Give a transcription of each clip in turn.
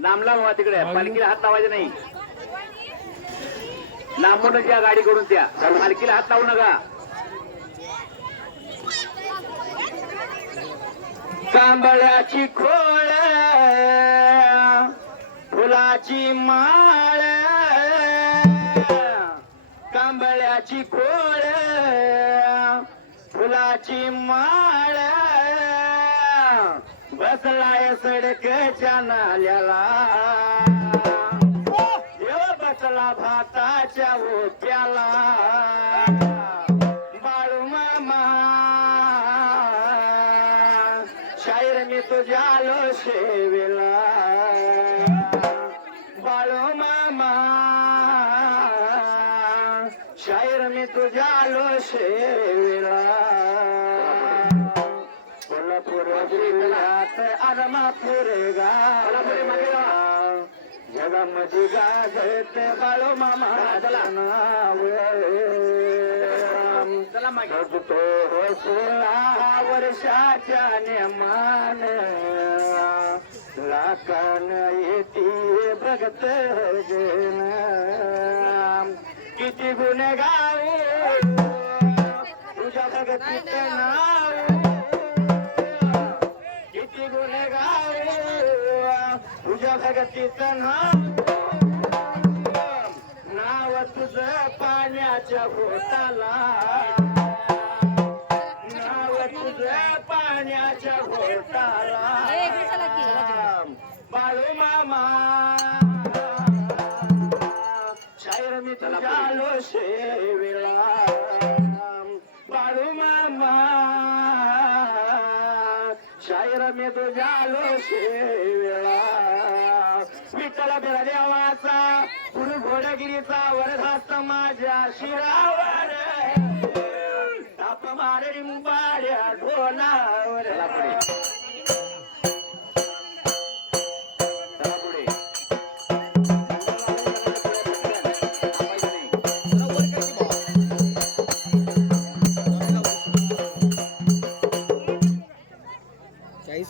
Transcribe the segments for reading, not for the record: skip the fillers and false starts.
लांबला व्हा तिकडे पालखीला हात लावायचा नाही. लांबूनच या गाडी करून त्या पालखीला हात लावू नका. कांबळ्याची खोळ फुलाची माळ कांबळ्याची खोळ फुलाची माळ बसलाय सडकच्या नाल्याला बसला भाताच्या ओप्याला बाळू मामा शायर मी तुझ्या आलो शेवेला बाळू मामा शायर मी तुझ्या आलो शेवेला कोल्हापूर जिल्ह्यात आदमापूर गाव जगामध्ये गाजत बाळू मामा नाव तो 16 वर्षाच्या नेमान लाकान येते भगत जन किती गुण गाऊ तुझ्या भगतीचं नाव किती गुण गाऊ तुझ्या भगतीचं नाव तुझं पाण्याच्या घोटाला नाव तुझं पाण्याच्या घोटाला बाळू मामा शायर मी तुझ्या आलो शेवेला बाळू मामा शायर मी तुझ्या आलो शेवेला विठ्ठल बिरा देवाचा गुरु घोडगिरीचा वरदास्त माझ्या शिरावर ताप मारे रिंबाड्या ढोलावर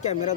कॅमेरा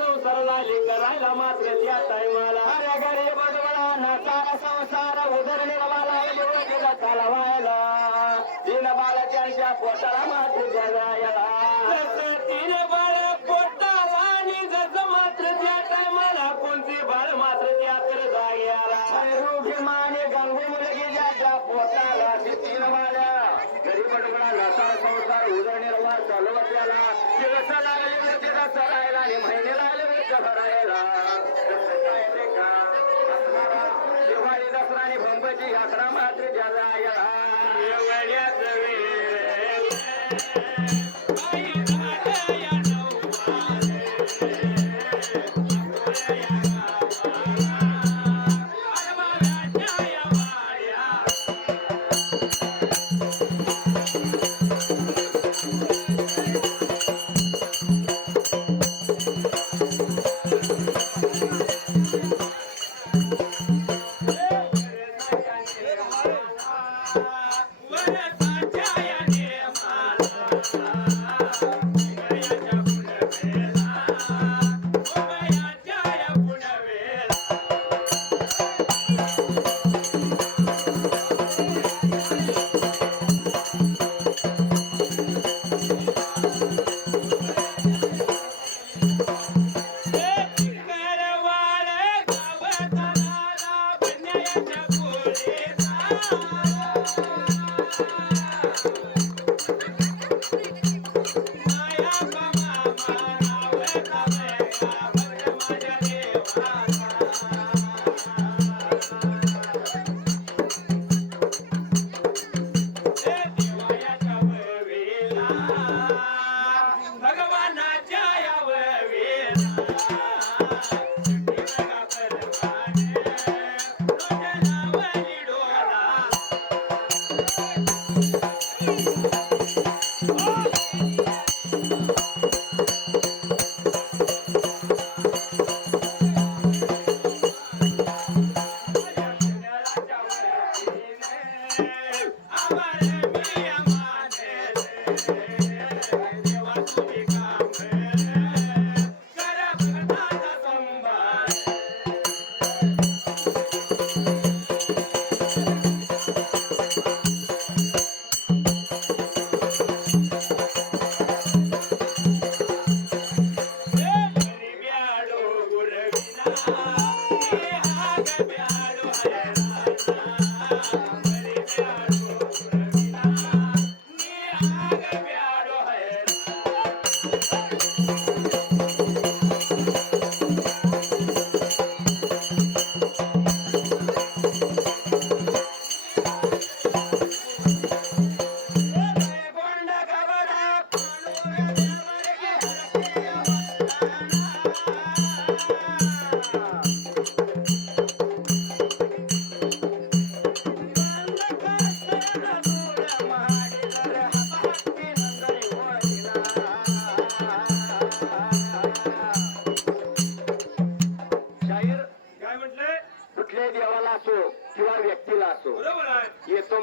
करायला मात्र त्या टायमाला अरे गरीब बडवळा सारा संसार उधरणे मला चालवायला तीन बाळा त्यांच्या पोटाला मात्र जगायला तीन बाळ पोटाला आणि जसं मात्र त्या टायमाला कोणते बाळ मात्र त्या तर जाग्याला रोगी माने गंगू मुलगी ज्याच्या पोटाला तीन बाळा गरीब बडवळा सारा संसार उधरणे मला चालवत्याला दिवस लागले त्याला चढायला आणि महिने लागले भरायला दिवाळी दसरा आणि बंबची यात्रा मात्र जगायला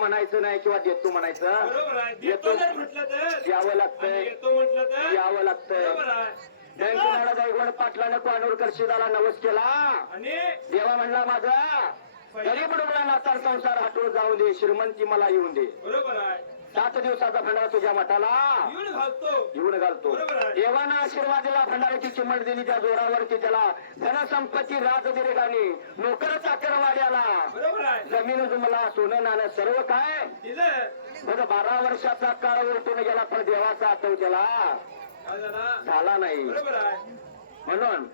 म्हणायचं नाही किंवा देतो म्हणायचं. बरोबर आहे. देतो जर म्हटलं तर द्यावं आणि लागतंय, येतो म्हटलं तर द्यावं लागतंय. बरोबर आहे. दंकनाला गायकवाड पाटलानं कानूरकर शिदाला नवस केला. आणि देवा म्हणला माझा गरीब रुग्णाला नाताळ संसार हटवून जाऊ दे, श्रीमंती मला येऊन दे. बरोबर आहे. 7 दिवसाचा भंडारा तुझ्या मठाला येऊन घालतो. येऊन घालतो. बरोबर आहे. देवानं आशीर्वाद दिला, भंडाऱ्याची चिमट दिली त्या जोरावरती त्याला धनसंपत्ती राजदिरेगाने नोकर चाकर वाड्याला बरोबर आहे. जमीन जुमला सोनं नाणं सर्व काय दिलं. बरं 12 वर्षाचा काळ उलटून गेला पण देवाचा आठव त्याला काय झाला? झाला नाही. बरोबर आहे. म्हणून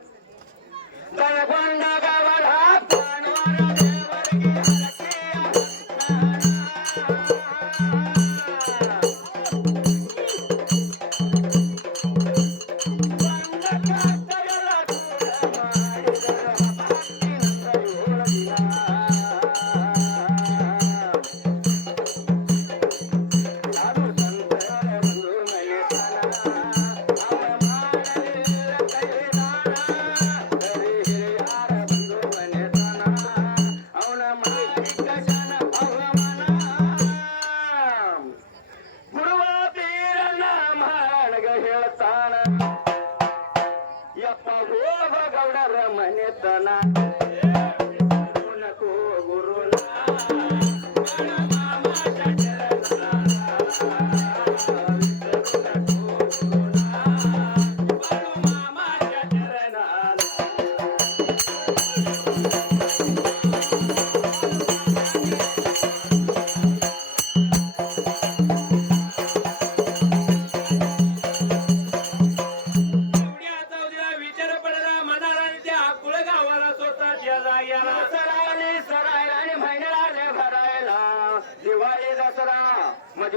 दळगोंडा गावाला पानवारा देवरगी हलकिया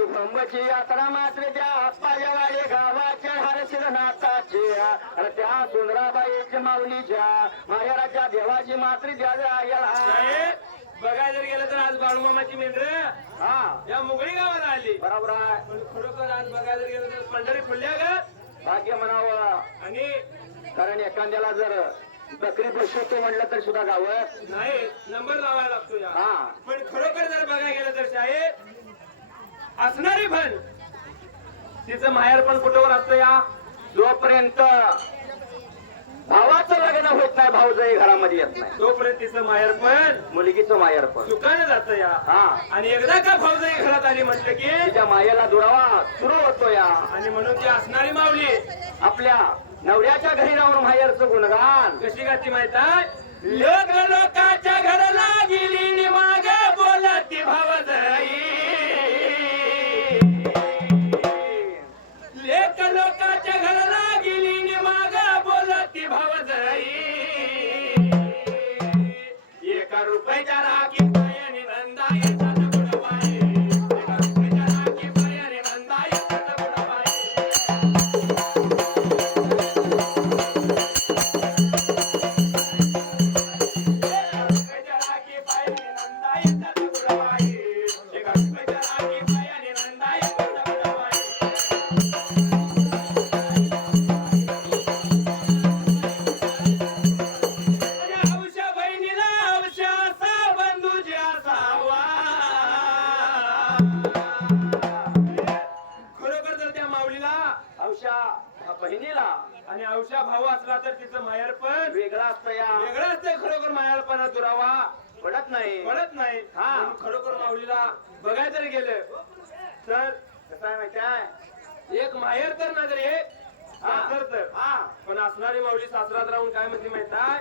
ब्रह्मची यात्रा मात्र त्या आप्पाजवाडी गावाच्या हरशिरनाथाची अरे त्या सुंदराबाईच्या माऊलीच्या माहेराच्या देवाची मात्र ज्या बघायला जर गेलं तर आज बाळूमामाची मेंढर हा या मुगळी गावाला आली. बरोबर आहे. पण खरोखर आज बघायला जर गेलं तर पंढरी खुलल्या ग. भाग्य म्हणावं. आणि कारण एखाद्याला जर बकरी बसवतो म्हणलं तर सुद्धा गावं नाही नंबर लावायला लागतो या. हा पण खरोखर जर बघायला गेलं तर शाळेत असणारी पण तिचं माहेर पण कुठवर असतं या. जोपर्यंत भावाचं लग्न होत नाही भाऊजाई घरामध्ये येत नाही तोपर्यंत तिचं माहेर पण मुलगीचं माहेर पण दुकानं जातं या. हा आणि एकदा का भाऊजाई घरात आली म्हटलं की तिच्या मायेला दुरावा सुरू होतो या. आणि म्हणून ती असणारी माऊली आपल्या नवऱ्याच्या घरी राहून माहेरचं गुणगान कशी गाती माहित आहे. लोक लोकाच्या घराला गेली माग बोलती भावजाई. लेक लोकाच्या घराला गेली माग बोलती भावजाई. एका रुपयाच्या राखी पायाने नंदा येतात गुणबाई. एका रुपयाच्या राखी पायाने नंदा येतात गुणबाई. बहिणीला आणि औषा भाऊ असला तर तिचं माहेर पण वेगळा असतं या. वेगळं असते. खरोखर मायाळपणा दुरावा पडत नाही पडत नाही. हा. म्हणून खरोखर माऊलीला बघायला जरी गेलं तर कसं आहे माहिती आहे. एक माहेर तर ना जर एक सासर तर हा पण असणारी माऊली सासरात राहून काय म्हणते माहित आहे.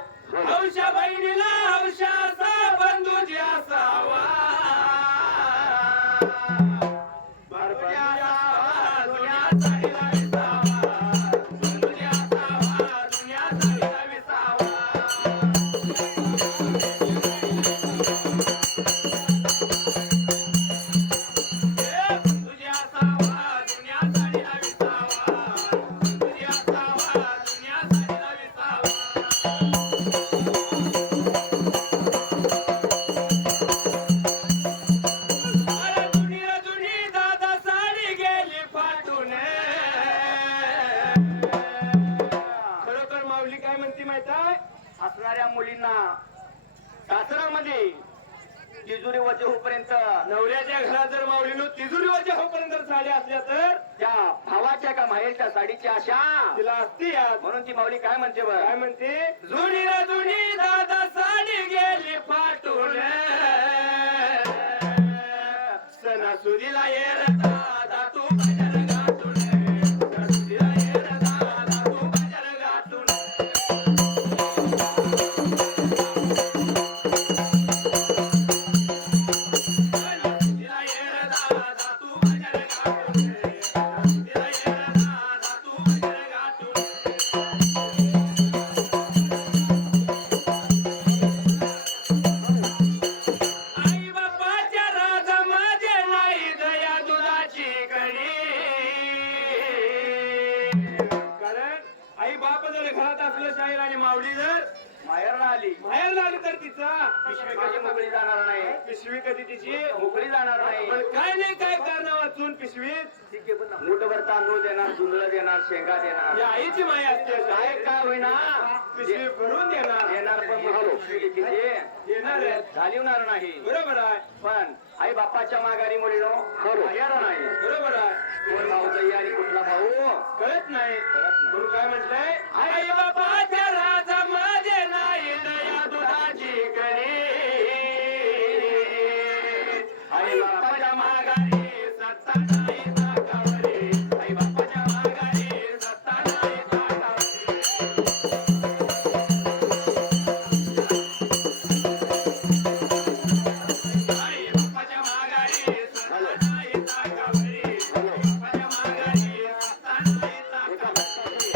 औषा बहिणीला औषाचा बंधू जी असावा. असणाऱ्या मुलींना सासरामध्ये तिजुरी वजे होईपर्यंत नवऱ्याच्या घरात जर माऊलीनं तिजोरीवरच्या होपर्यंत जर साड्या असल्या तर त्या भावाच्या का माहेरच्या साडीची आशा तिला असती यात. म्हणून ती माऊली काय म्हणते बरं काय म्हणते जुनी रे जुनी दादा साडी गेली फाटून सणासुदीला ये रे दादा तू बाजार गाठून सणासुदीला ये रे दादा तू बाजार गाठून सणासुदीला ये रे दादा तू बाजार गाठून सणासुदीला ये रे दादा तू बाजार गाठून आई बापाच्या राजा माझे नाही दया दुधाची कडी कारण आई बाप जर घरात असलं शाहीर आणि माऊली जर माहेरला आली बाहेर लागली तर तिचा पिशवी कधी मोकळी जाणार नाही पिशवी कधी तिची मोकळी जाणार नाही पण काय नाही काय करणं वाचून पिशवीत मूठभर तांदूळ देणार जुंधळ देणार शेंगा देणार या आईची माय असते काय काय होईना पिशवी भरून देणार येणार पण मग पिशवी किती येणार आहे. घालवणार नाही बरोबर आहे पण आई बापाच्या माघारी मुलीनो माहेर नाही बरोबर आहे कोण भाऊ ताई आणि कुठला भाऊ कळत नाही म्हणून काय म्हटलंय आई बापाच्या राजा माझे नाही दया दुधाची कडी आई बापाच्या माघारी सत्ता नाही ताकावरी आई बापाच्या माघारी सत्ता नाही ताकावरी आई बापाच्या माघारी सत्ता नाही ताकावरी आई बापाच्या माघारी सत्ता नाही ताकावरी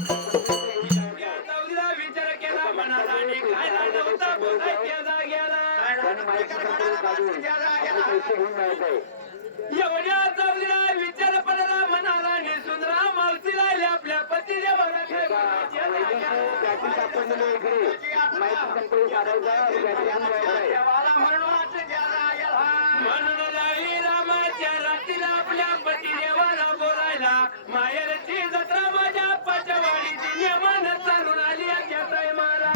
या चौधरीला विचार केला मनाला आणि खायला नव्हता बोलायच्या जाग्याला एवढ्या चौधरीला विचार पडला मनाला आणि सुंदरा मावशीला आपल्या पतीदेवाला म्हणून लागली रामाच्या रात्रीला आपल्या पतीदेवाला बोलायला माहेरची जत्रा माझ्या पाचवाडीची नियमान चालून आली त्याचा मारा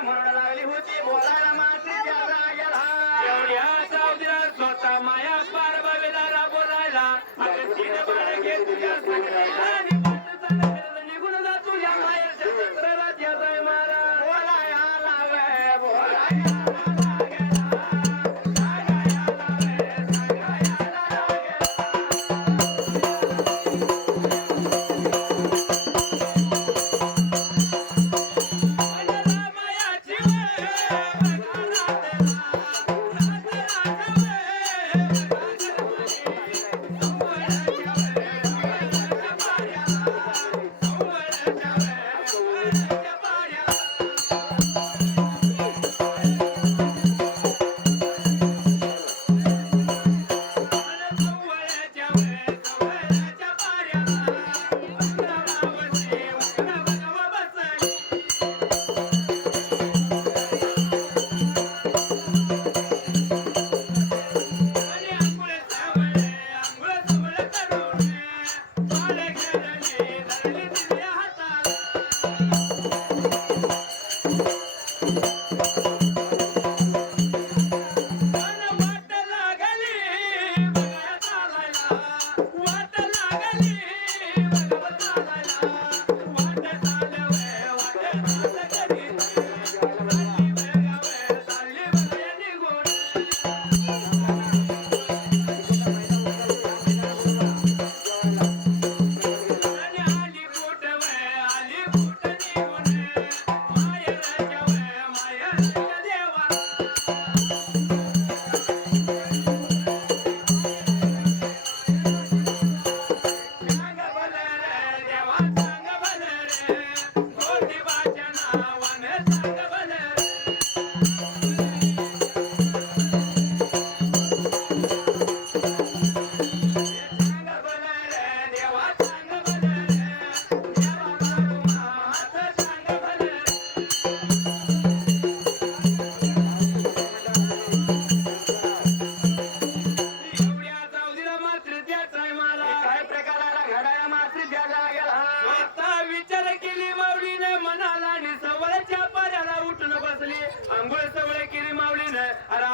म्हणून लागली होती बोलायला मातीच्या जागेला एवढ्या चौधरीला स्वतः माया पार बावेला बोलायला आता तीन बाळ घे तुझ्या सांगलीला आणि पाच चालत निघून जा तुझ्या माहेरच्या जत्रेला त्याचा मारा बोलाया लावे बोलाया माया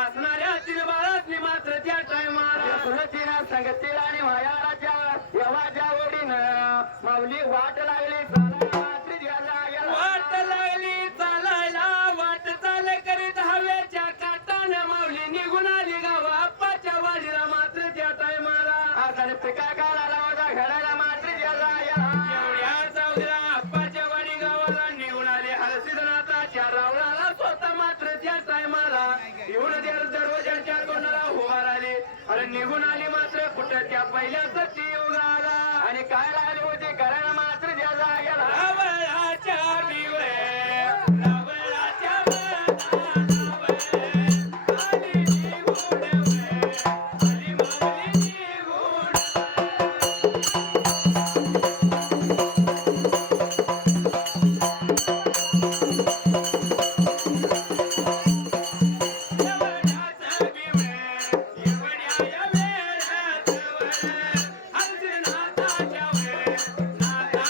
वाचणाऱ्या तीन बाळातली मात्र त्या टायमाला सुरतीनं संगतीला आणि वयाच्या येवाच्या ओढीनं माऊली वाट लागली चालायला मात्र ज्याला गेला. वाट लागली चालायला वाट चाल करीत हवेच्या काटानं माऊली निघून आली गाव आप्पाच्या वाडीला मात्र त्या टायमाला आता पिका काढायला होता घडायला मात्र ज्याला गेला. एवढ्या चौधरा आप्पाच्या वाडी गावाला निघून आले हरसिद्धनाथाच्या रावणाला स्वतः मात्र त्या टायमाला येऊन त्या दरवाजाच्या कोणाला उभा राहिले अरे निघून आली मात्र कुठं त्या पहिल्या सती उगाला आणि काय राहिली होती करायला मात्र ज्याला गेला. रावळाच्या बिवळे रावळाच्या बळाला आली निघून आली माऊली निघून एवढ्याच बिवळे एवढ्या या वेळात हरसिद्धनाथाच्या नाथाच्या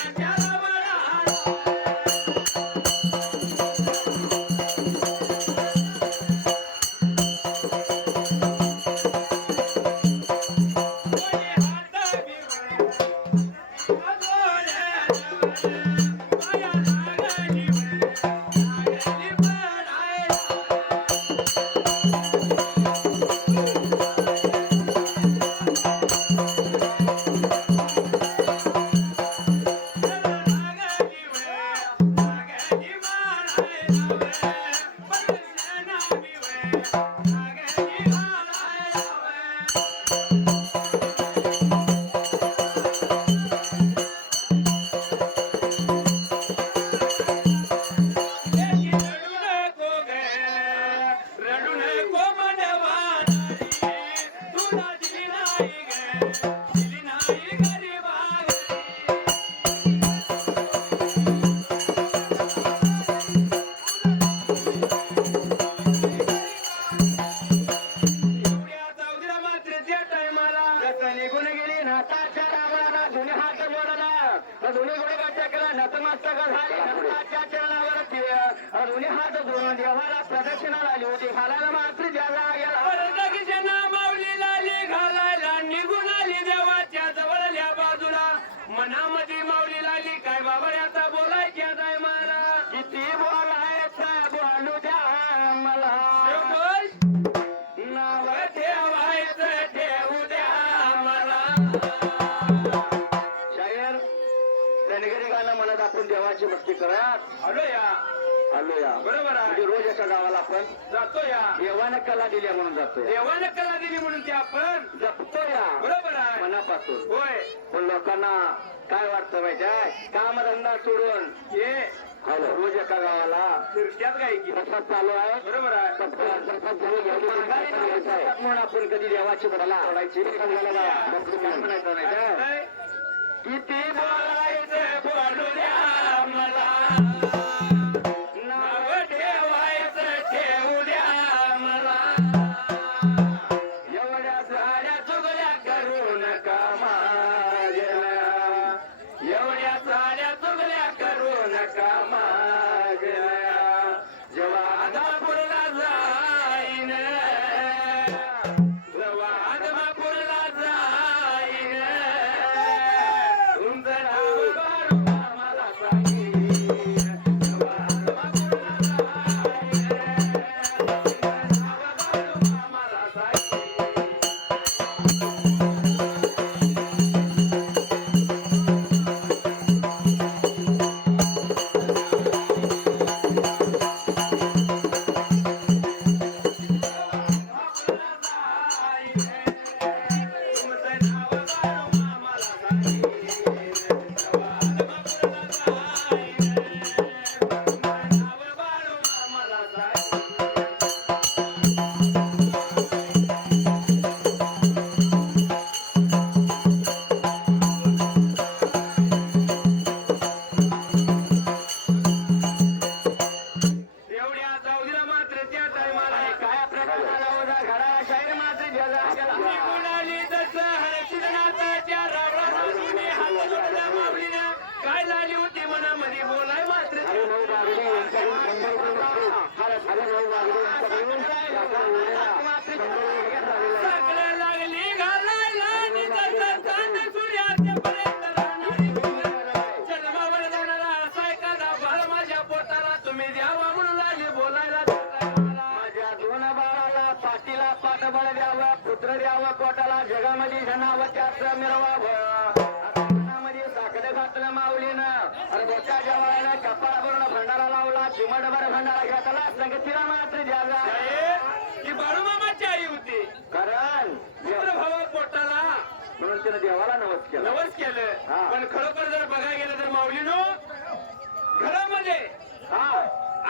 रावळाला निघून गेली नाताच्या रावणाला जुने हात जोडला जुने गुढे चक्र नतमस्तक झाली नाताच्या चरणावर जुने हात जोडून देवाला प्रदक्षिणा आली होती घालायला मात्र ज्याला गेला. प्रदक्षिणा माऊलीला आली घालायला निघून आली देवाच्या जवळल्या बाजूला मनामध्ये माऊलीला आली काय बाबड्याचा बोलायच्या जाय मला किती बोलायचं बोलू द्या मला नाव ठेवायचं ठेवू द्या मला शायर धनगरी गाणं म्हणत आपण देवाची भक्ती करत आलो या आलो या बरोबर आहे. म्हणजे रोज एका गावाला आपण जातो या देवानं कला दिल्या म्हणून जातो देवाने कला दिली म्हणून ते आपण जपतो या बरोबर आहे मनापासून. होय पण लोकांना काय वाटतं माहिती काम धंदा सोडून हे हॅलो रोज एका गावाला फिरत्यात काय की प्रसाद चालू आहे बरोबर आहे म्हणून आपण कधी देवाची म्हणाला आवडायची काय म्हणायचं नाही काय काय? किती बोलायचं बोलू द्या मला नाव ठेवायचं ठेवू द्या मला एवढ्या साऱ्या चुगल्या करू नका माझ्या एवढ्या साऱ्या चुगल्या करू नका माझ्या जेव्हा आदमापूरला जाईन जेव्हा आदमापूरला जाईन तुमचं नाव काढू मला सांगीन जेव्हा आदमापूरला जाईन तुमचं नाव काढू मला सांगीन एवढ्या चौधरीला मात्र त्या टायमाला काय प्रकार होता घरा शाहीर मात्र गेला निघून आली तसं हरसिद्धनाथाच्या रावळाला तिने हात जोडला माऊलीनं काय झाली होती मनामध्ये बोलाय मात्र साखळ्या लागली घालायला आणि जसं चांद सूर्याच्यापर्यंत राहणारी दिवस. जन्मावर जाणारा असा एखादा बाळ माझ्या पोटाला तुम्ही द्यावा म्हणून लागली बोलायला मला. माझ्या दोन बाळाला पाठीला पाठबळ द्यावं, पुत्र द्यावं कोटाला, जगामध्ये जनावं त्याचं मिरवावं. मध्ये साखर घातलं माऊलीनं, अरे बोच्या जेवायला कपाळा भरून भंडारा लावला, चिमटभर भंडारा घेतला, संगतीला मात्र द्यावा. ही बाळूमामाची आई होती. कारण पुत्र भावा पोटाला म्हणून तिनं देवाला नवस केलं. नवस केलं. हा. पण खरोखर जर बघायला गेलं तर माऊलीनो घरामध्ये हा,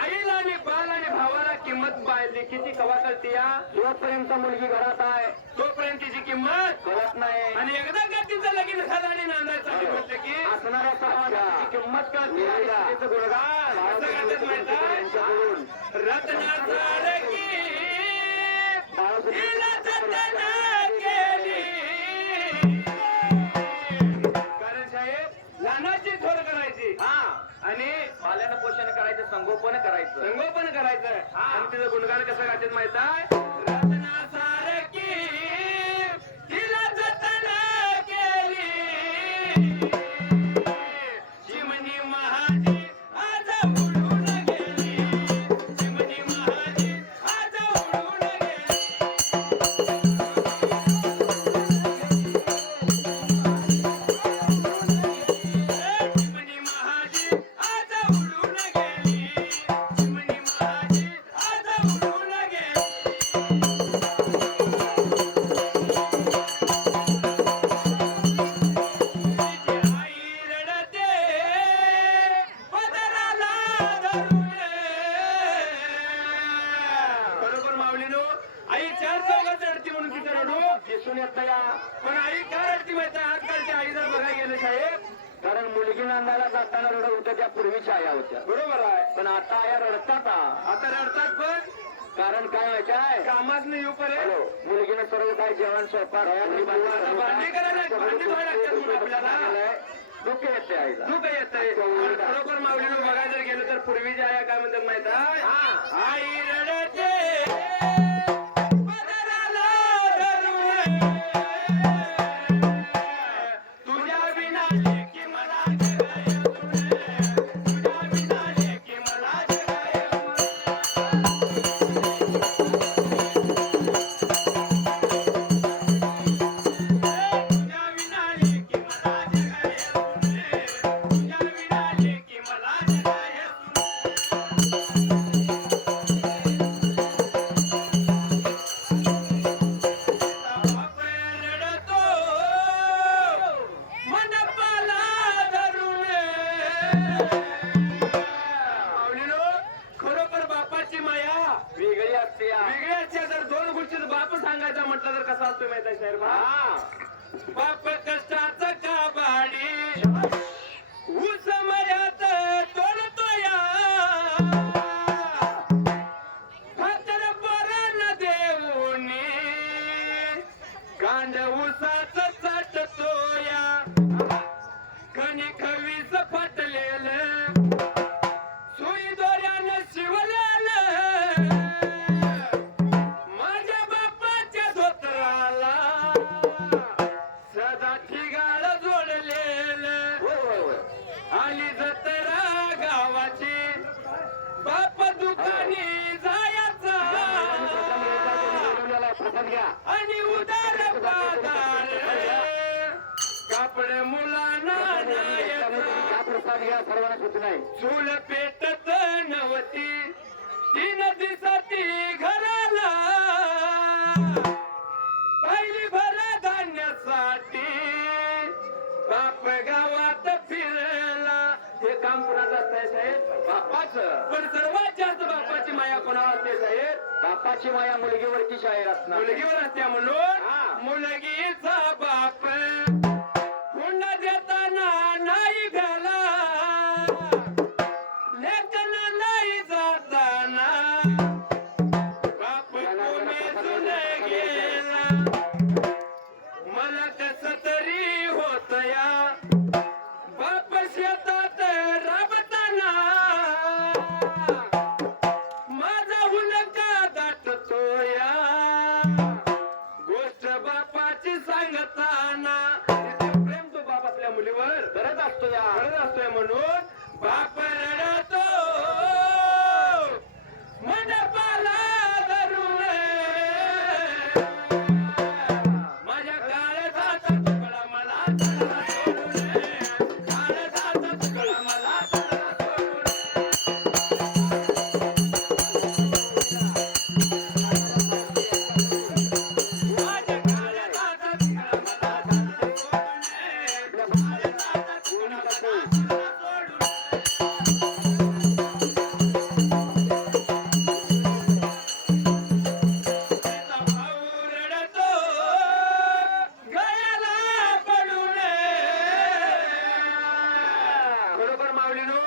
आईला आणि बाल आणि भावाला किंमत पाहिली किती कवा कळते या. जोपर्यंत मुलगी घरात आहे तोपर्यंत तिची किंमत कळत नाही. आणि एकदा का तिचं लगीन झालं आणि नांदायचं आणि म्हटलं की असणाऱ्या सर्वांची किंमत कळते. तिचं गुणगान असं करतात माहिती यांच्याकडून रत्नाचा की हिला जतन केली. कारण साहेब लहानाची थोर करायची हा, आणि पालन पोषण करायचं, संगोपन करायचं. संगोपन करायचं. आणि तिचं गुणगान कसं गातात माहित आहे. रत्नासारखी तिला जतन केली. चिमणी महाजी आज उडून गेली. चिमणी महाजी आज उडून गेली. चिमणी महाजी आज उडून गेली. चिमणी महाजी आज उडून गेली. तिची आई रडते पदराला धरून. बरोबर माऊलीनो, आई चार चौघात रडती म्हणून तिचं रडू दिसून येत या. पण आई का रडती माहिती आहे? आजकालच्या आई जर बघायला गेलं साहेब, कारण मुलगी नांदायला जाताना रडत होत्या त्या पूर्वीच्या आया होत्या. बरोबर आहे. पण आता आया रडतात हा. आता रडतात पण कारण काय माहिती आहे, कामाच नाही येऊ पर्यंत. हॅलो, मुलगीनं सर्व काय जेवण स्वयंपाक भांडी करायला भांडी धुवायला लागतात म्हणून आपल्याला डोके येते आईला. दुःख येतंय. आणि खरोखर माऊलीनं बघायला जर गेलं तर पूर्वीच्या आया काय म्हणतात माहित आहे? आई रडते पदराला धरून. तुझ्या विना लेकी मला जगाय तुने. तुझ्या विना लेकी मला जगाय तुने. तुझ्या विना लेकी मला जगाय तुने. तुझ्या विना लेकी मला जगाय तुने. बाप रडतो मंडपाला धरून. माऊलीनो, खरोखर बापाची माया वेगळी असते या. वेगळी असते. जर दोन गोष्टीत बाप सांगायचा म्हटलं तर कसा असतो माहिती आहे साहेब? हा, बाप कष्टाचं काबाडी ऊस मर्यात तोडतो या. खातर पोरांना देऊनी कांड ऊसाचं चाटतो या. कणिक वीस फाटलेलं सुई दोऱ्यानं शिवलेलं माझ्या बापाच्या धोतराला सदा ठिगाळ जोडलेलं. होय होय होय. आली जत्रा गावाची बाप दुकानी जायचा प्रसाद घ्या. आणि उदार बाजार कापड मुलांना न्यायचा. प्रसाद घ्या, सर्वांना सुचना नाही. चूल पेटत नव्हती 3 दिवसाती घराला. पहिली भर धान्यासाठी बाप गावात फिरला. हे काम कुणाचं असतंय साहेब? बापाचं. पण सर्वात जास्त बापाची माया कोणाला असते साहेब? बापाची माया मुलगीवरती शाहीर असणार. मुलगीवर असते हा. म्हणून मुलगीचा बाप हुंडा देताना नाही घाला. लेकना नाही जाताना बाप कोमेजून गेला. मला कस तरी होत या बाप शेतात राबताना. माझा हुलका दाटतोय असतो या रडत असतोय म्हणून बाप रडतो मंडपाला धरून माझ्या काळजाचा तुकडा मला चढला सोडून काळजाचा तुकडा मला चढला सोडून माझ्या काळजाचा तुकडा मला चढला सोडून काळजाचा तुकडा मला चढला सोडून भाऊ रडतो गळ्याला पडून बरोबर माऊलीनो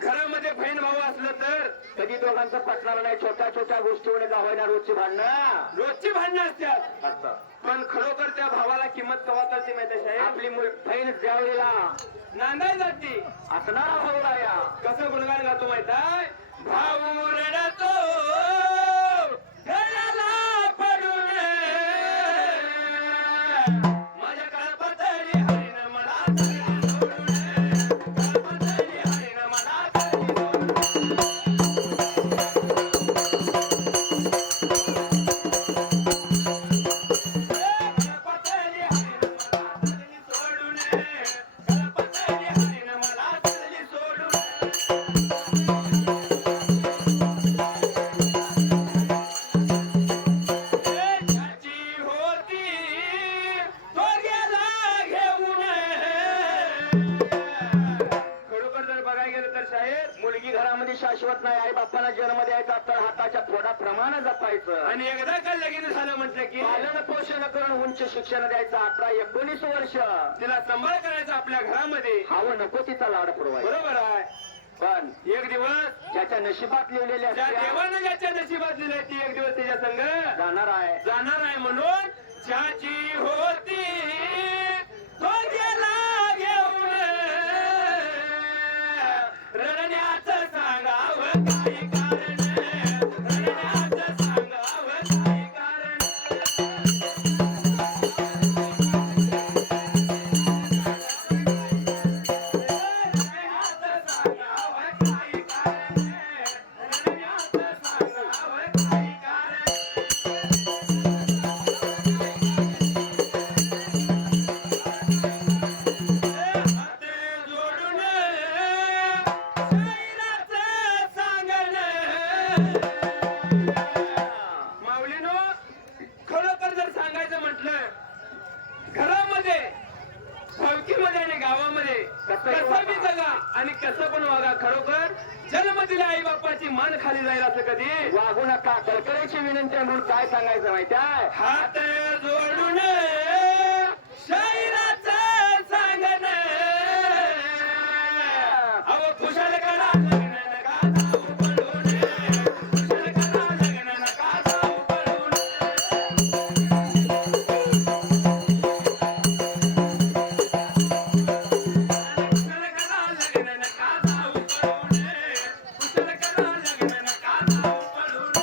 घरामध्ये बहीण भाऊ असलं तर कधी दोघांचं पटणार नाही छोट्या छोट्या गोष्टीवर का होईना रोजची भांडणं रोजची भांडणं असतात असतं. पण खरोखर त्या भावाला किंमत कवा करते माहिती साहेब आपली बहीण ज्यावेळेला नांदाय जाते असणारा भाऊ या कसं गुणगान गातो माहित आहे भाऊ रडतो गळ्याला पडून माझ्या कळपातळी हरीनं मला तळी सोडून कळपातळी हरीनं मला तळी सोडून कळपातळी हरीनं मला तळी सोडून कळपातळी हरीनं मला तळी सोडून ज्याची होती तो गेला घेऊन खरोखर जर बघायला गेलं तर साहेब मुलगी घरामध्ये शाश्वत नाही आई बापाला जन्म द्यायचा तर हाताच्या थोडा प्रमाण जपायचं आणि एकदा का लगीन झालं म्हटलं की पालन पोषण करून उंच शिक्षण द्यायचं 18-19 वर्ष तिला सांभाळ करायचा आपल्या घरामध्ये हवं नको तिचा लाड पुरवायचा बरोबर आहे पण एक दिवस ज्याच्या नशिबात लिहिलेल्या त्या असत्या, देवानं ज्याच्या नशिबात लिहिलंय ती एक दिवस त्याच्या संग जाणार आहे जाणार आहे म्हणून ज्याची होती तो गेला घेऊन रडण्याचं सांगावं काही कारण रडण्याचं सांगावं काही कारण रडण्याचं सांगावं काही कारण रडण्याचं सांगावं काही कारण हात जोडून शरीराचं सांगण माऊलीनो खरोखर जर सांगायचं म्हटलं घरामध्ये भावकीमध्ये आणि गावामध्ये कसं बी जगा आणि कसं पण वागा खरोखर जन्म दिला आई बापाची मान खाली जाईल असं कधी वागू नका कळकळीची विनंती आहे म्हणून काय सांगायचं माहिती आहे हात जोडून शरीराचं सांगण अहो कुशल करा लग्न नका जाऊ पळून कुशल करा लग्न नका जाऊ पळून कुशल करा लग्न नका जाऊ पळून कुशल करा लग्न नका जाऊ पळून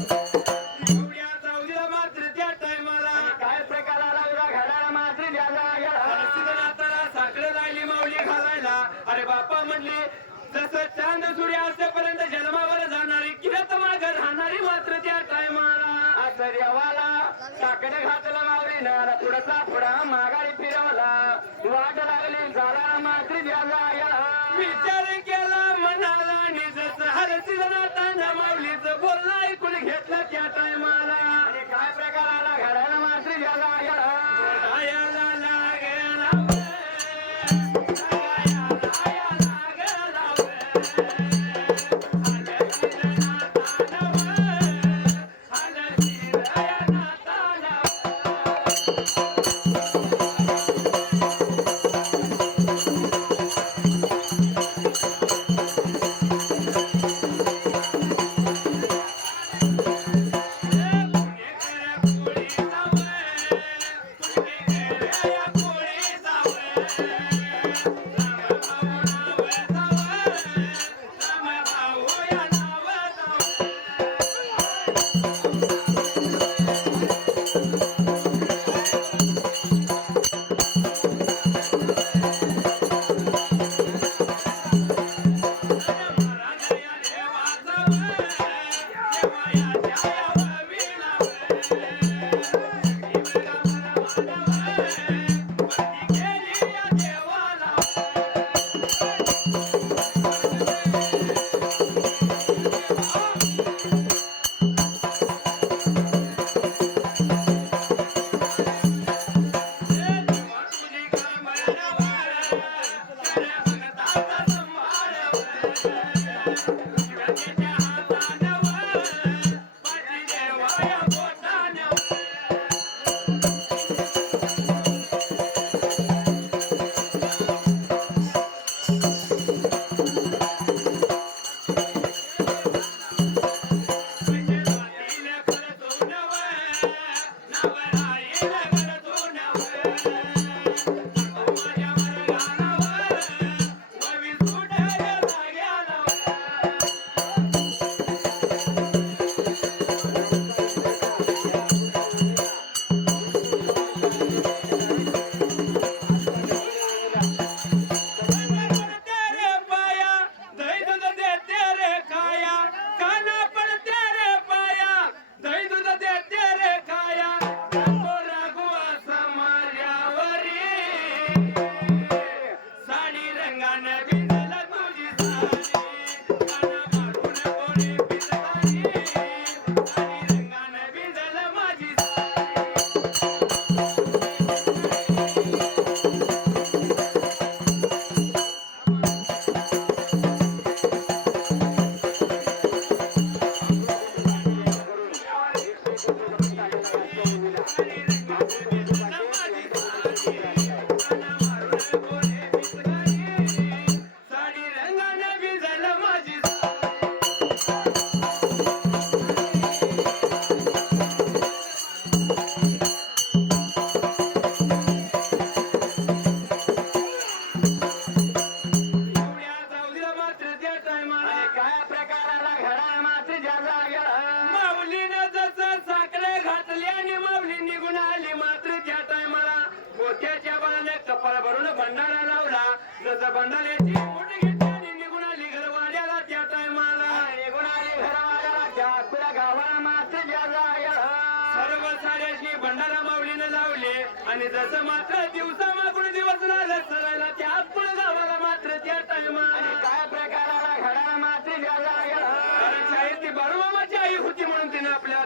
एवढ्या जाऊया मात्र त्या टायमाला काय प्रकार आला उद्या घराला मात्री द्यायला परिस्थिती नाताला साखर लागली माऊली घालायला अरे बापा म्हणली जसं चांद सूर्य असेपर्यंत जन्मावर जाणारी किरत माग राहणारी मात्र त्या टायमाला असं देवाला साकडे घातलं मावळीनं थोडासा थोडा माघारी फिरवला वाट लागली झाला मात्री द्यायला विचार केला मनाला निजच हरसी नाताना माऊलीचं बोलणं ऐकून घेतलं त्या टायमाला आणि काय प्रकार आला घराला मात्री द्यायला गायाला लागला गायाला लागला मात्र ज्याचा माऊलीनं जसं साखरे घातले आणि माऊली निघून आली मात्र त्या टायमाला मोत्याच्या बाळाने कपाळ भरून भंडारा लावला. जसं भंडाऱ्याची मूठ घेतली आणि निघून आली घरवाड्याला त्या टायमाला. निघून आली घरवाल्याला त्या आपल्या गावाला मात्र ज्याचा सर्व साड्याशी भंडारा माऊलीनं लावले आणि जसं मात्र दिवसा मागून दिवस लागत सरायला त्या आपल्या गावाला मात्र त्या टायमाला. काय प्रकाराला घडाला मात्र ज्याचा कारण शाळेत ती बाळूमामाची आई होती म्हणून तिने आपल्या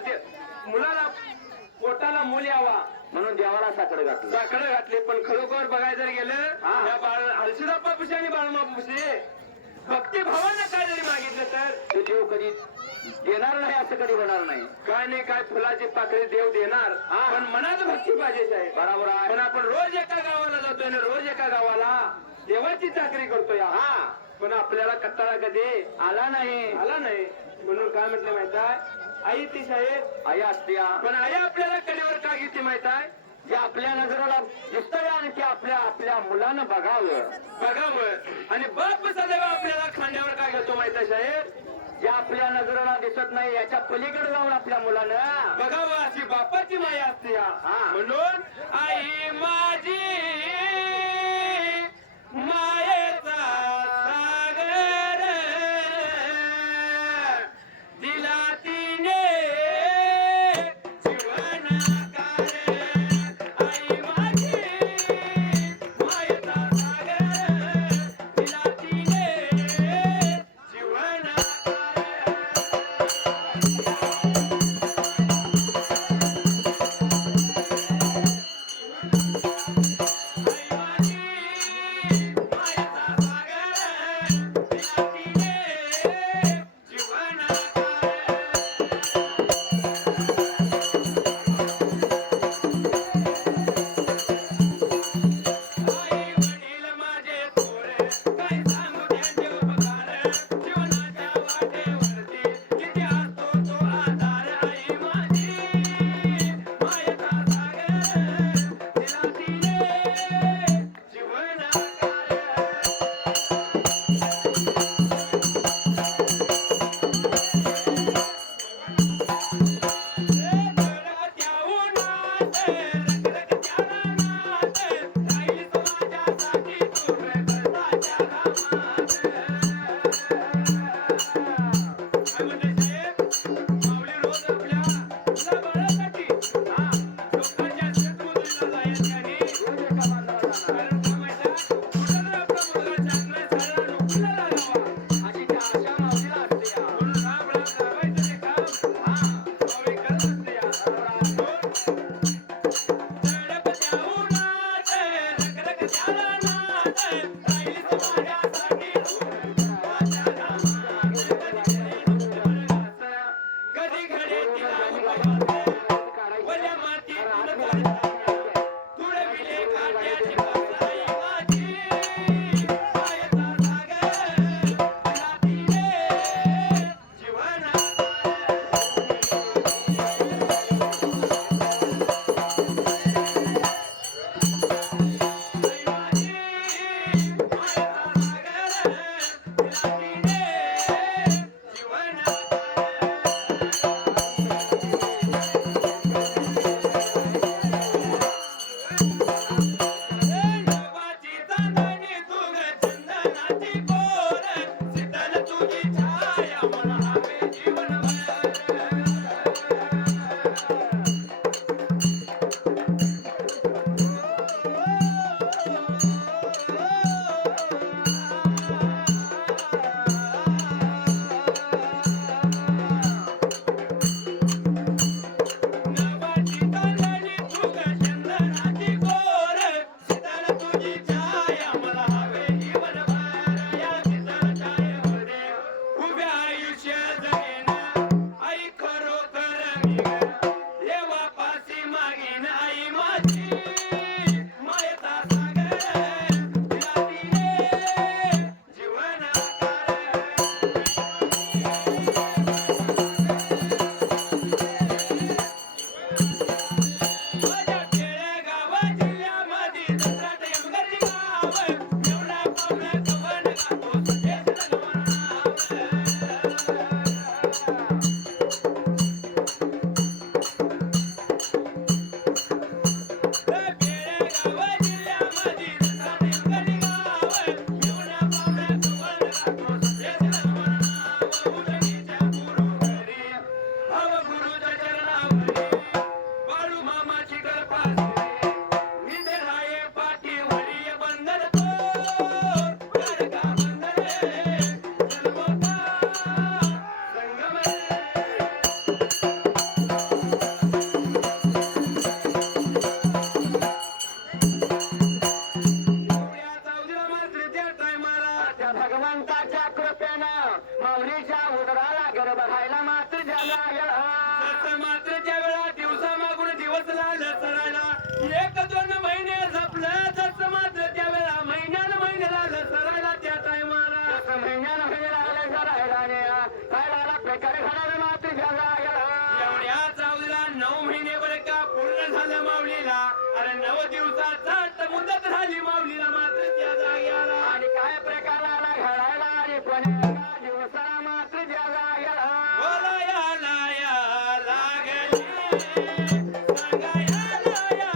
मुलाला पोटाला मूल यावा म्हणून देवाला साखर घातलं. साखर घातले. पण खरोखर बघायला जर गेलं या बाळ हलसुदाप्पापाशी आणि बाळूमापाशी भक्तिभावानं काय जरी मागितलं तर तो देव कधी देणार नाही असं कधी होणार नाही. काय नाही काय फुलाची पाकळी देव देणार पण मनात भक्ती पाहिजे आहे. बरोबर आहे. पण आपण रोज एका गावाला जातोय ना रोज एका गावाला देवाची चाकरी करतोय. पण आपल्याला कट्टाळा कधी आला नाही आला नाही. म्हणून काय म्हटलं माहित आहे आई ती शाळेत आई असते पण आई आपल्याला कलेवर का घेते माहित आहे जे आपल्या नजरेला दिसतंय आणि ते आपल्या आपल्या मुलानं बघावं बघावं. आणि बाप सदैव आपल्याला खांद्यावर काय घेतो माहित आहे साहेब जे आपल्या नजरेला दिसत नाही याच्या पलीकडे जाऊन आपल्या मुलानं बघावं अशी बापाची माया असते. म्हणून आई माझी मायेचा सागर दिला तिने जीवनाकार. आई माझी मायेचा सागर दिला तिने जीवनाकार. Thank you. बघायला मात्र ज्याला गेला जसं मात्र ज्या वेळा दिवसा मागून दिवस लागला सरायला 1-2 महिने झपलं जसं मात्र त्या वेळा महिन्याला सरायला त्या टायमाला जसं महिन्यानं महिने लागले जरा काय लागला प्रकारे घडायला मात्र ज्याला गेला एवढ्या चावडीला 9 महिने बरं का पूर्ण झालं माऊलीला अरे 9 दिवसाचा मुदत झाली माऊलीला मात्र त्या जाग्याला आणि काय प्रकाराला घडायला आणि कोण्या दिवसाला मात्र ज्याला गेला बोलायला या लागली सांगायला या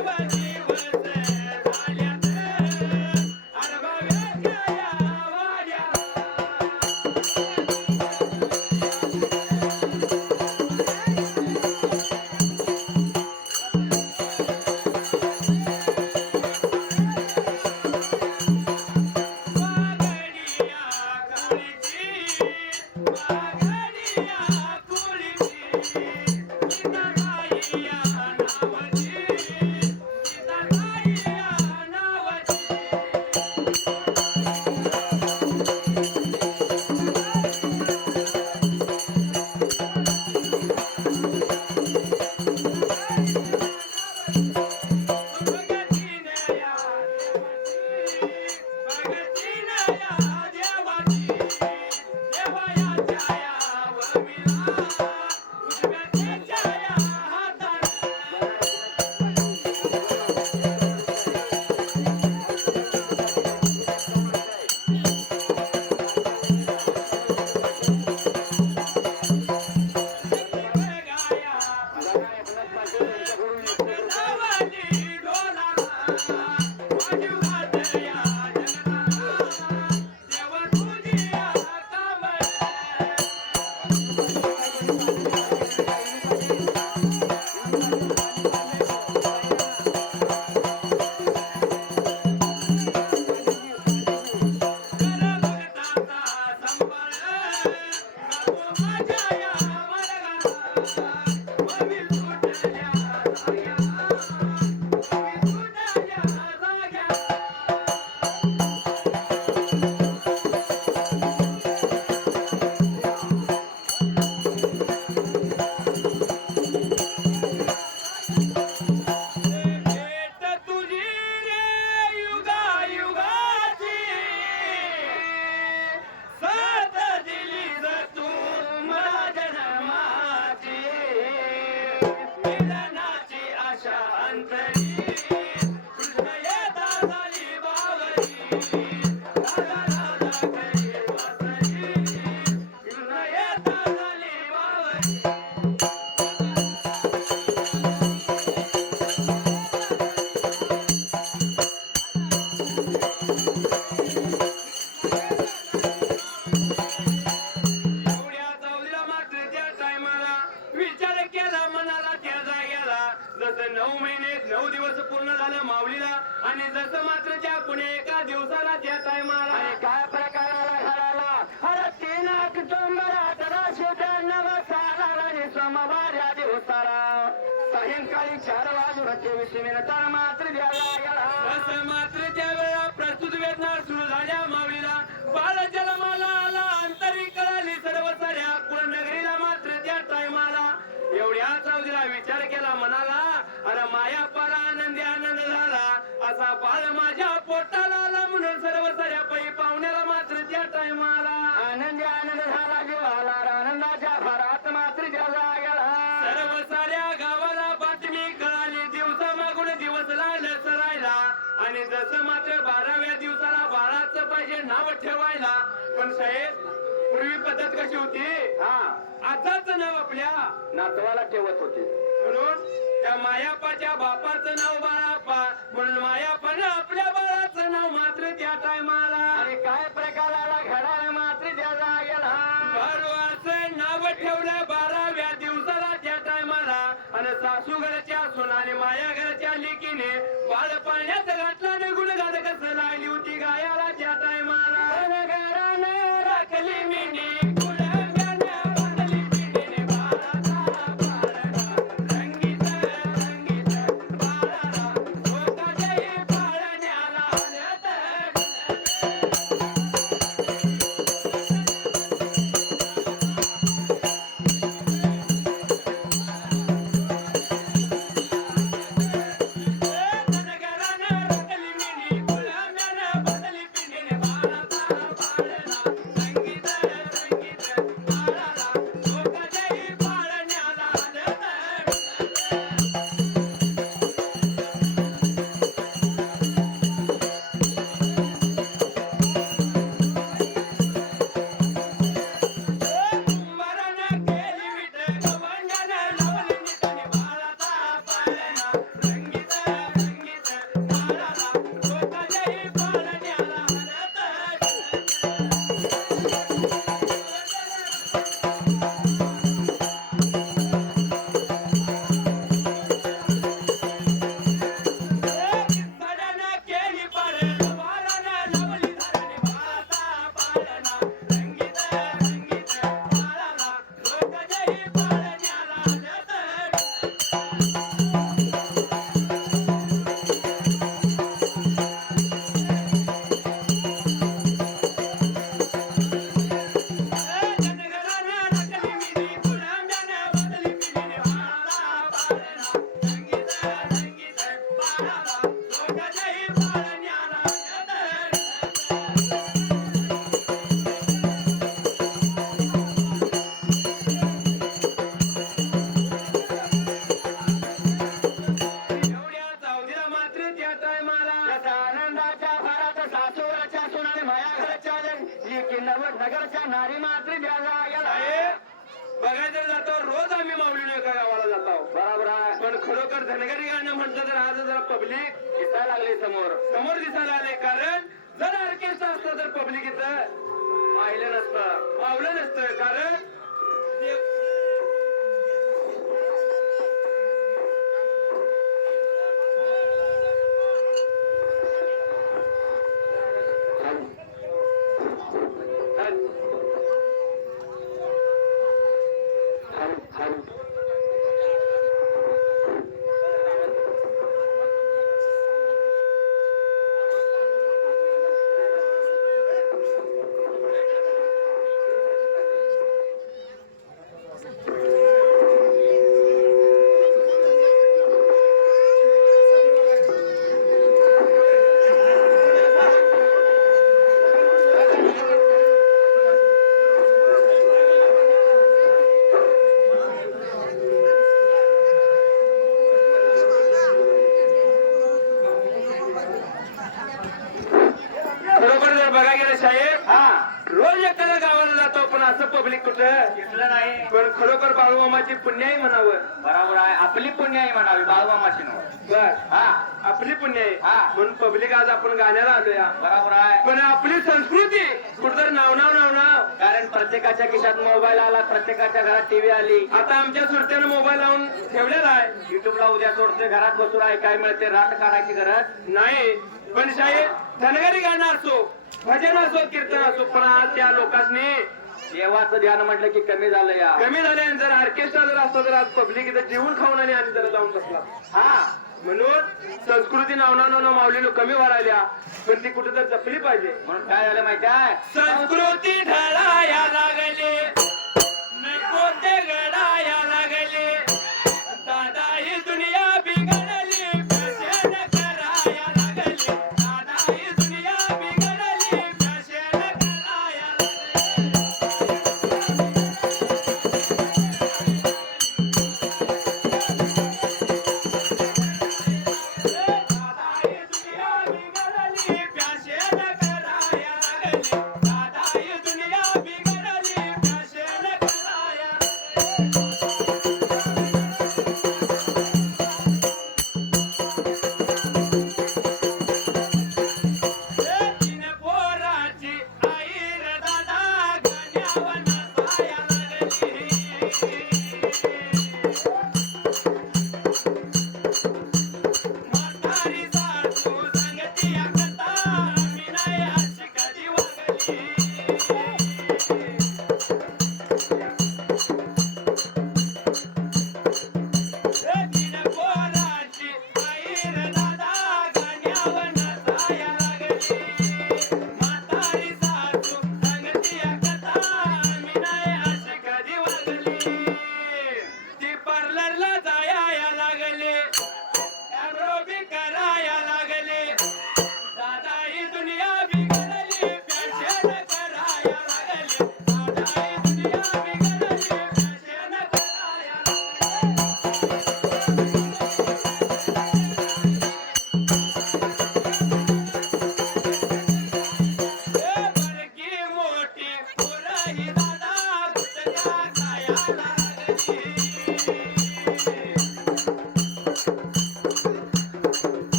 लागली 9 दिवस झाल्यात अरे बाव्याच्या या वाड्याला वागडिया काळीची वागडिया कुळीची सीताबाईया नावाची सीताबाईया नावाची भगतीने या देवाची देवायाच्या या वमिला उजव्याच्या या हाताने गाया नावाली डोलाला वाजू घातया जगताला देवा तुझिया कांबळे कर भगताचा संबळ नको माझ्या या मार्गाला ववी सुटल्या जाग्याला ववी सुटल्या जाग्याला भेट तुझी रे युगायुगाची साथ दिली ग तू मला जन्माची मिलनाची आशा अंतरी कृष्ण येता झाली बावरी राधा राधा करी वासरी कृष्ण येता झाली बावरी एवढ्या चावडीला मात्र त्या टायमाला विचार केला मनाला त्या जाग्याला जसं 9 महिने 9 दिवस पूर्ण झालं माऊलीला आणि जसं मात्र त्या पुणे एका दिवसाला त्या टायमाला आणि काय प्रकाराला घडायला अरे 3 ऑक्टोबरात 1992 आणि सोमवार या दिवसाला सायंकाळी 4 वाजून 23 मिनिटाला मात्र द्यायला गेला जसं मात्र त्या वेळा प्रस्तुत वेदना सुरू झाल्या माऊलीला बाळ जन्माला आला अंतरी कळाली सर्व साऱ्या कुळनगरीला मात्र त्या टायमाला एवढ्या चावडीला विचार केला मनाला अरे माया पाला आनंदी आनंद झाला असा बाळ माझ्या पोटाला आला म्हणून सर्व साऱ्या पै पाहुण्याला मात्र त्या टायमाला आनंदी आनंद झाला जीवाला आनंदाच्या भरात मात्र द्यायला गेला सर्व साऱ्या गावाला बातमी कळाली दिवसा मागून दिवस लागलं सरायला आणि जसं मात्र 12व्या दिवसाला बाळाचं पाहिजे नाव ठेवायला पण साहेब पूर्वी पद्धत कशी होती हा आताच नाव आपल्या नातवाला ठेवत होते म्हणून त्या मायापाच्या बापाचं नाव बाळापा म्हणून मायापानं आपल्या बाळाचं नाव मात्र त्या टायमाला आणि काय प्रकाराला घडायला मात्र द्यायला गेला बाळवाचं नाव ठेवलं 12व्या दिवसाला त्या टायमाला आणि सासू घरच्या सुनाने माया घरच्या लेकीने बाळ पाण्यात घातला निघून घात कसं लागली होती गायाला त्या टायमाला राखली मिनी गुलाब्यानं बांधली पिढीने बाळाचा बाळाला रंगीत रंगीत बाळाला स्वतःच्याही पाळण्याला आल्यात नगरच्या नारी मात्र द्यायला गेला साहेब बघायचं जातो रोज आम्ही माऊलीने एका गावाला जातो बरोबर आहे पण खरोखर धनगरी गाणं म्हटलं तर आज जरा पब्लिक दिसायला लागले समोर समोर दिसायला आले कारण जर ऑर्केस्ट्रा असतं तर पब्लिक इथं पाहिलं नसतं पावलं नसतं कारण बरोबर जर बघा गेलं साहेब हा रोज एखाद्या गावाला जातो पण असं पब्लिक कुठं दिसलं नाही पण खरोखर बाळूमामाची पुण्याई म्हणावं बरोबर आहे आपली पुण्य आहे म्हणावी बाळूमामाची नो बर हा आपली पुण्य आहे हा. म्हणून पब्लिक आज आपण गाण्याला आलोया बरोबर आहे पण आपली संस्कृती कुठं नाव नाव नाव नाव कारण प्रत्येकाच्या खिशात मोबाईल आला प्रत्येकाच्या घरात टीव्ही आली आता आमच्या सुरत्यानं मोबाईल लावून ठेवलेला आहे युट्यूबला उद्या सोडतोय घरात बसून आहे काय मिळते रात काढायची गरज नाही पण साहेब धनगरी गाणं असो भजन असो कीर्तन असो पण आज त्या लोकांनी देवाचं ध्यान म्हटलं की कमी झालं या कमी झाले जर ऑर्केस्ट्रा जर असतो तर आज पब्लिक इथं जेवून खाऊन आणि जरा जाऊन बसला हा म्हणून संस्कृती नाव माऊली कमी वाढायल्या पण ती कुठे तर जपली पाहिजे म्हणून काय झालं माहिती आहे संस्कृती ढळाया लागले नको ते घडाया लागले दादा ही दुनिया बिघडली फॅशन कराया लागले दादा ही दुनिया बिघडली फॅशन कराया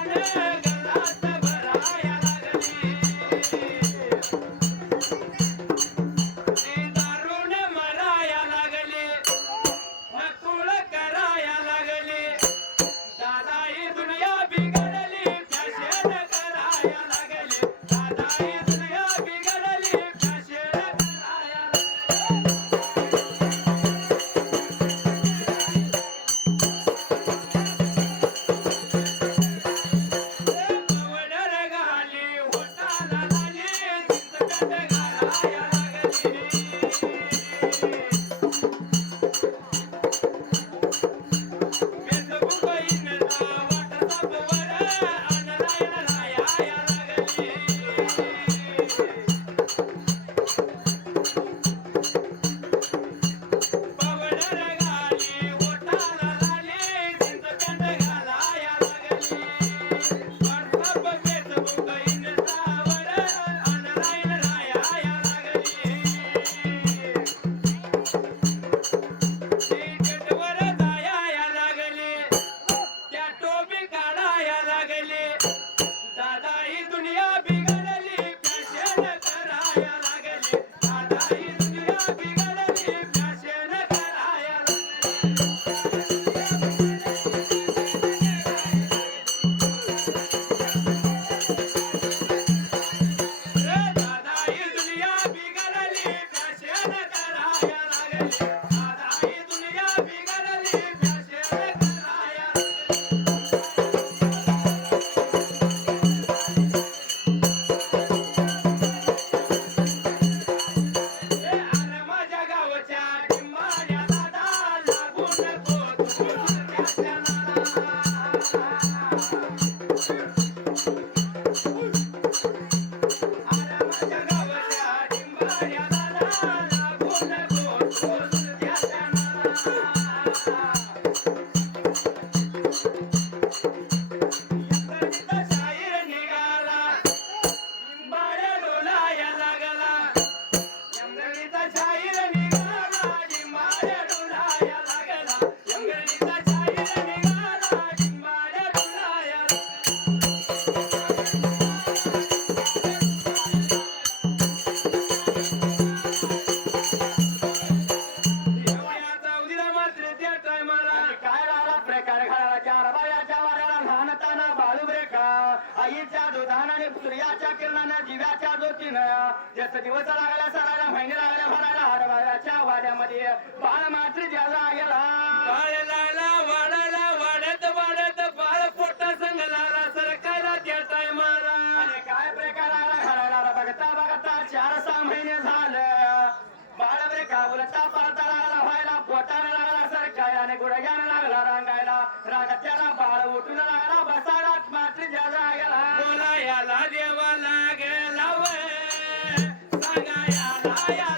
गल्लात दादा ही दुनिया बिघडली फॅशन कराया लागली दादा ही दुनिया बिघडली फॅशन कराया अरे माझ्या गावच्या डिंबाऱ्या दादा लागू नको तू त्याच्या अरे माझ्या गावच्या डिंबाऱ्या दादा लागू नको तू त्याच्या गणित शाहीर निघाला डिंबाऱ्या डोलाया लागला जंगलीचा शाहीर निघाला डिंबाऱ्या डोलाया लागला जंगलीचा शाहीर निघाला डिंबाऱ्या डोलाया देवयाचा उदिरा मात्र त्या टायमाला काय राहिला प्रकार घाला चार बायाच्या वाऱ्याला लहानताना बाळू ब्रेका आईच्या दुधानं आणि सूर्याच्या किरणानं दिव्याच्या ज्योतीनं जसं दिवस लागला सरायला महिने लागल्या भरायला हरभऱ्याच्या वाड्यामध्ये बाळ मात्र ज्याला गेला बाळ लागला वाढायला वाढत वाढत बाळ पोटा संग लागला सरकायला त्या टायमाला आणि काय प्रकार आला घराला बघता बघता 4-6 महिने झालं बाळ ब्रेका उलटा पालता लागला व्हायला पोटानं लागला सरकाय आणि गुडघ्यानं लागला रांगायला रांगात त्याला बाळ उठून लागला बसायला मात्र ज्याला गेला बोला याला देवा लागेला वय सांगा याला